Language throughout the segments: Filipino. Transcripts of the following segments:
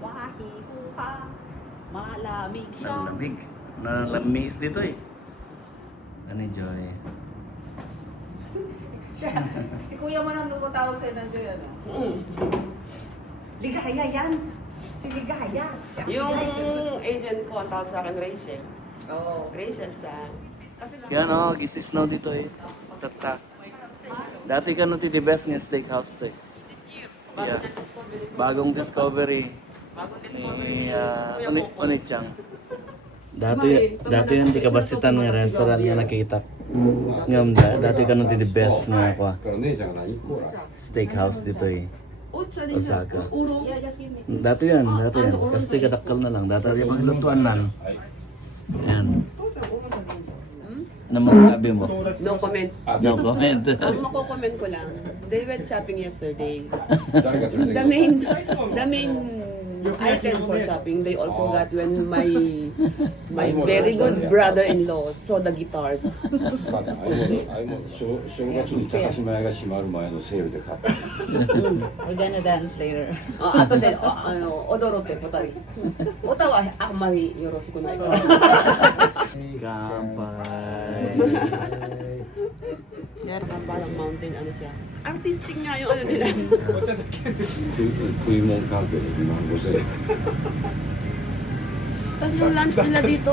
Wahihuha. Malamig siya. Nalamig. Nalamis dito eh. Ano Joy? Siya, si kuya mo nang tumutawag sa'yo ng Joy, ano? Ligaya yan. Si Ligaya. Si Yung Ligaya. agent ko, ang tawag sa akin, Rachel. Oo. Rachel sa... Kasi Yan o, gisisnow dito eh. Tata. Dati ka nung the best nga steakhouse to eh. Yeah. Bagong discovery. Ni Unichang. Dati yung di kabasitan nga restaurant nga nakita. Ngam dati ka nung the best nga ako. Steakhouse dito eh. Osaka. Dati yan. Kasi kadakal na lang. Dati yung maglutuan nan. Yan. Ano masasabi mo? No comment. No comment. Ang mako-comment ko lang, they went shopping yesterday. The main item for shopping, they all forgot when my very good brother-in-law saw the guitars. 母さん、あれも正月に高島屋が閉まる前のセールで買った。 We're gonna dance later. Ato din, odorote, potari. Otawa, akmari, yoroshiku nai. Kampay. Parang mountain, ano siya. Artistic nga yung ano nila. 食い物関係で2万5千円。 Tapos yung lunch nila dito,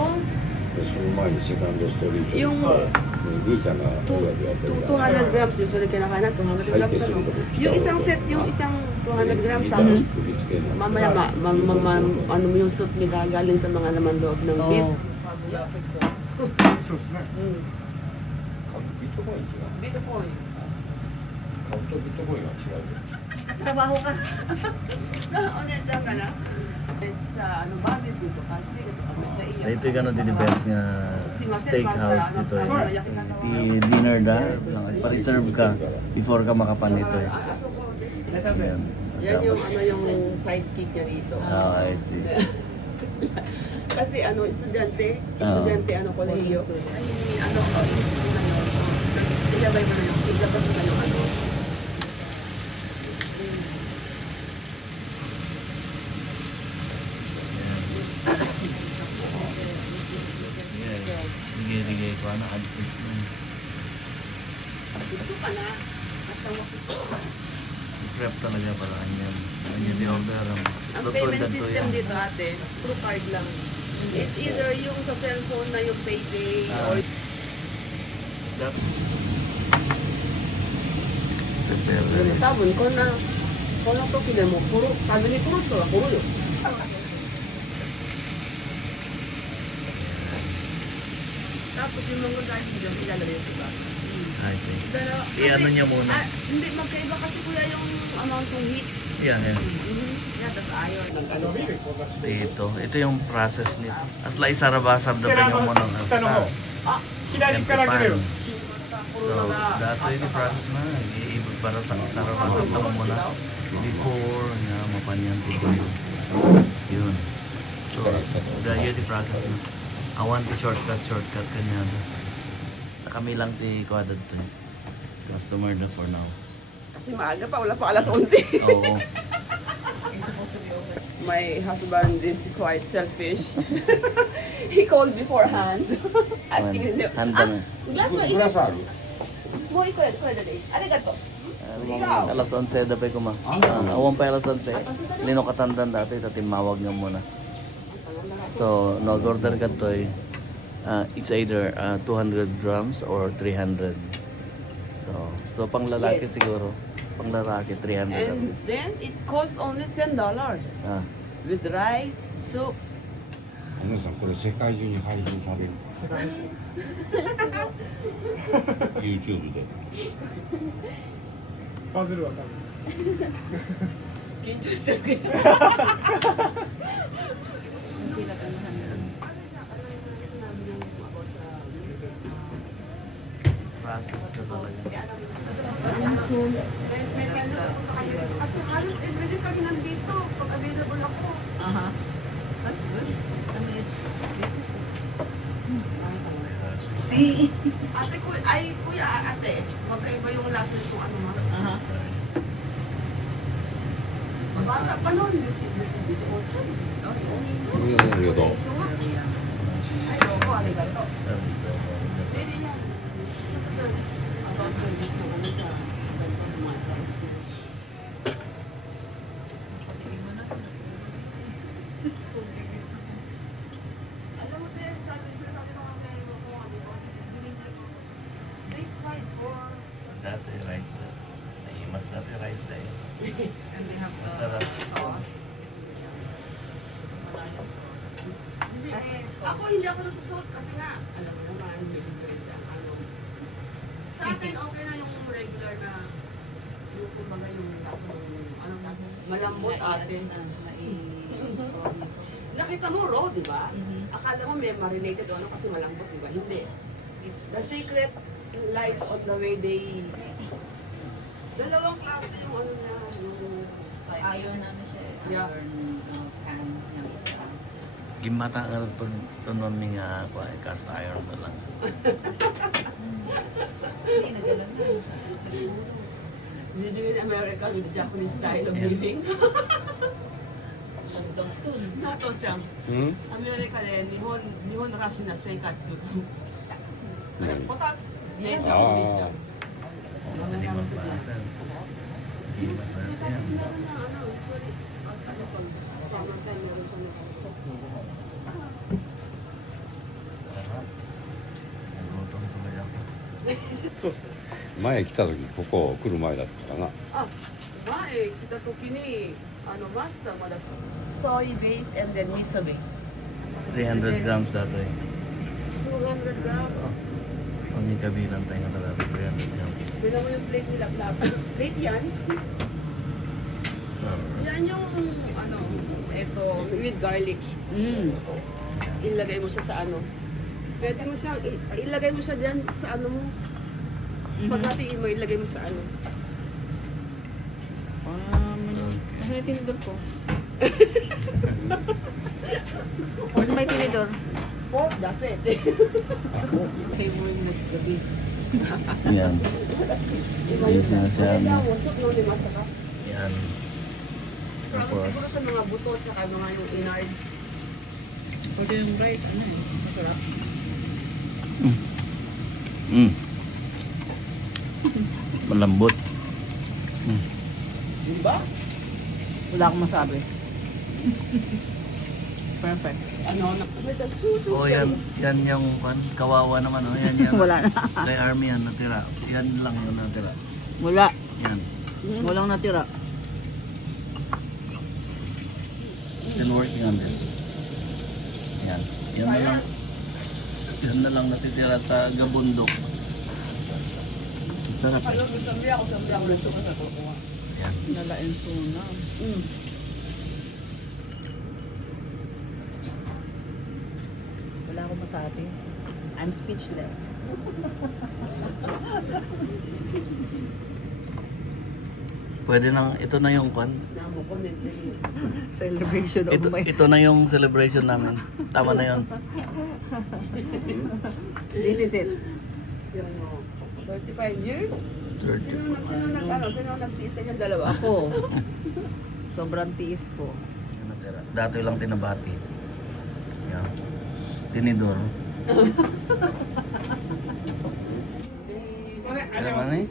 でその前にセカンドストリート。 yung 兄ちゃんが音楽やってるから。 200 grams, usually kinakain na 200 grams ano. Yung isang set, yung isang 200 grams, tapos 作り付けるの。 mamaya ano mo yung soup nila galing sa mga laman loob ng beef. そうですね。ビットコイン違う。 Bitcoin. 株とビットコインは違うよ。 Trabaho ka. Onya-chan ka na? Ano, barbecue to kasi dito kami sa iyo. Ito yung ano din best nga steakhouse dito eh. Di dinner da, lang pa-reserve ka before ka makapan ito eh. Ayan. Yan yung ano yung sidekick niya rito. Oh, I see. Kasi ano, estudyante ano kolehiyo. Ay, ano, ilabay mo na yung, ilabas mo na yung ano. Sige, ko na advance mo. Ito ka na. Asawa ko. I-prep talaga para kanyan. Kanyan di order. Ang payment system dito ate, through card lang. It's either yung sa cellphone na yung payday or tabon ko na kono toki de mo puro sabi ni puro to puro yo. Tapos yung mga guys dyan ilalagay ko ba? I see. Pero I-ano niya muna. hindi magkaiba kasi kuya yung amount ng heat. Yan, yan. Yeah, tas ayon. Ito yung process nito. Asla isarabasar na pa yung mo ng 下の方。左から来るよ。 So, dato yung process na. Iibig para sa sarabasar na mo muna. Before nga mapanyan dito yun. Yun. So, dahil yung process na. I want to shortcut kanya. Kami lang ti kuadad to. Customer na for now. Kasi maaga pa, wala pa alas 11. Oo. My husband is quite selfish. He called beforehand. Asking him, Handa na. glass mo グラスある。もう一個やる、これだね。ありがとう。 Alas 11 dapat ko ma. Awan pa alas 11. Lino katandan dati tatimawag nga muna. So, nag-order ka to it's either 200 grams or 300. So pang lalaki Yes. siguro. Pang lalaki 300 at And least. then it costs only $10 Ah, with rice, soup. 皆さんこれ世界中に配信される。YouTube で。バズるわ多分。緊張してるけど。 process na talaga. Kasi halos everyday kami nandito pag available ako. Aha. That's good. I mean, it's Ate ko, ay kuya ate, magkaiba yung lasa kung ano ma. Aha. Mabasa kanon, 18, 18.ありがとう。 Ay, loko, arigato. Pwede yan. Sa service, about service ng ano sa mga establishment. Alam mo, Ben, sabi ko nga kayo mo kung ano, binigay ko. Please fight for... Dati rice na. Ay, mas dati rice na eh. And they have the Masarap. sauce. Himalayan sauce. Hindi, Ay, ako hindi ako nagsusot kasi nga, alam mo naman, may difference ang ano. Sa akin, okay na yung regular na, yung kumbaga yung lasa ng, ano, malambot atin. Nakita mo raw, di ba? Akala mo may marinated o ano kasi malambot, di ba? Hindi. The secret lies on the way they... Dalawang klase yung ano na, yung style. Iron ano siya eh. Yeah. Iron pan yung isa. Gimata ka rin po tunon ni nga ako ay cast iron na lang. Hindi, nagalan na. Did you in America with the Japanese style of living? Pagdog soon. Nato chan. うんアメリカで日本らしな生活。こたつ姉ちゃんおじいちゃん。 Hindi mabasan. Gimas natin. Sarap. Nagutom tuloy ako. そうっすね。前来た時ここ来る前だったからな。あ、前来た時にマスターまだソイベース and then miso base。 300 grams dati. 200 grams. Kung hindi kabilang tayo nga talaga 300 grams. Tignan mo yung plate nila, plate yan. So, Yan yung ito with garlic. Ilagay mo siya sa ano. Pwede mo siyang ilagay mo siya diyan sa ano mo. Paghatiin mo, ilagay mo sa ano. Ano yung tinidor ko? Where's my tinidor? Oh, that's it. Kayo mo yung naggabi. yan. Yes na siya. Kasi daw, wasok no, di masaka. Yan. Pero Tapos, siguro sa mga buto, saka mga yung inard. Pwede yung rice, ano eh. Masarap. malambot. Di ba? Wala akong masabi. Perfect. Ano, nakapit. Oh, yan yung kawawa naman. Oh. Yan. Wala na. Kay Army yan natira. Yan lang yung natira. Wala. Yan. Walang natira. Been working on this. Yan. Yan na lang natitira sa gabundok. Sarap. Ano, sabi ako nandito ka sa kukuha. Yan. Nalain suna. Wala akong masabi. I'm speechless. Pwede nang, ito na yung kwan. Namo ko nito. Celebration of my... Ito na yung celebration namin. Tama na yun. This is it. Yung 35 years? 30. Sino nagtiis sa inyong dalawa? Ako. Sobrang tiis ko. Yan natira. Dati lang tinabati. Yan. Tinidor. Kaya man eh.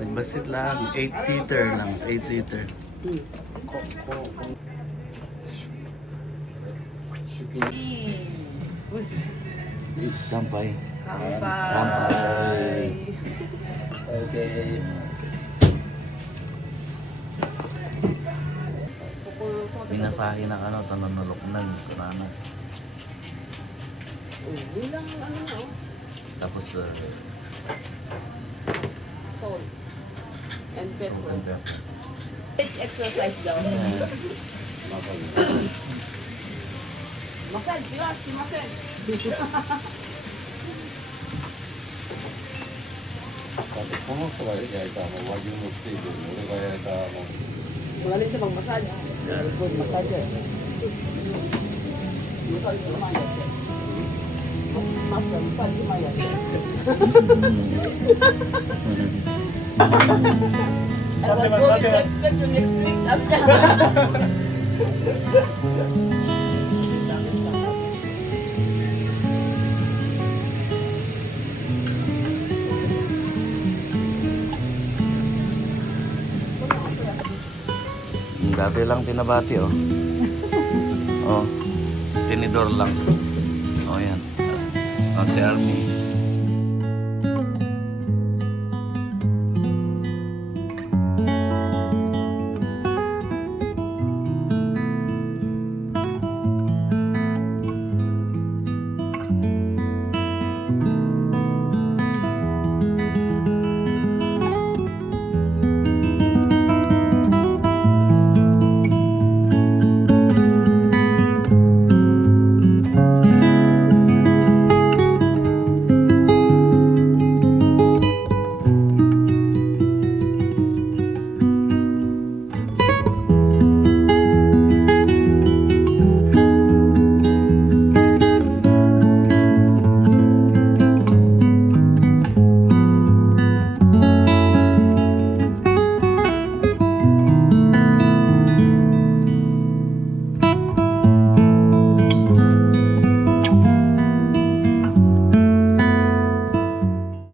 Nagbasit lang. 8-seater lang. 8-seater. Us. Sampay. Kampay. Okay. Minasahe ng ano, tanonulok ng kunana. Yun lang ano na oh. Tapos, Salt. And salt pepper. and pepper. It's exercise daw. Massage, si massage. だってこの人が焼いた和牛のステーキより俺が焼いたMagaling siya mag-massage. Very good massage. Massage naman yan. Master, massage naman yan. I was going to expect you next week. Sabi niya. Dati lang tinabati, oh. Oh, tinidor lang. Oh, yan. Oh, si Army.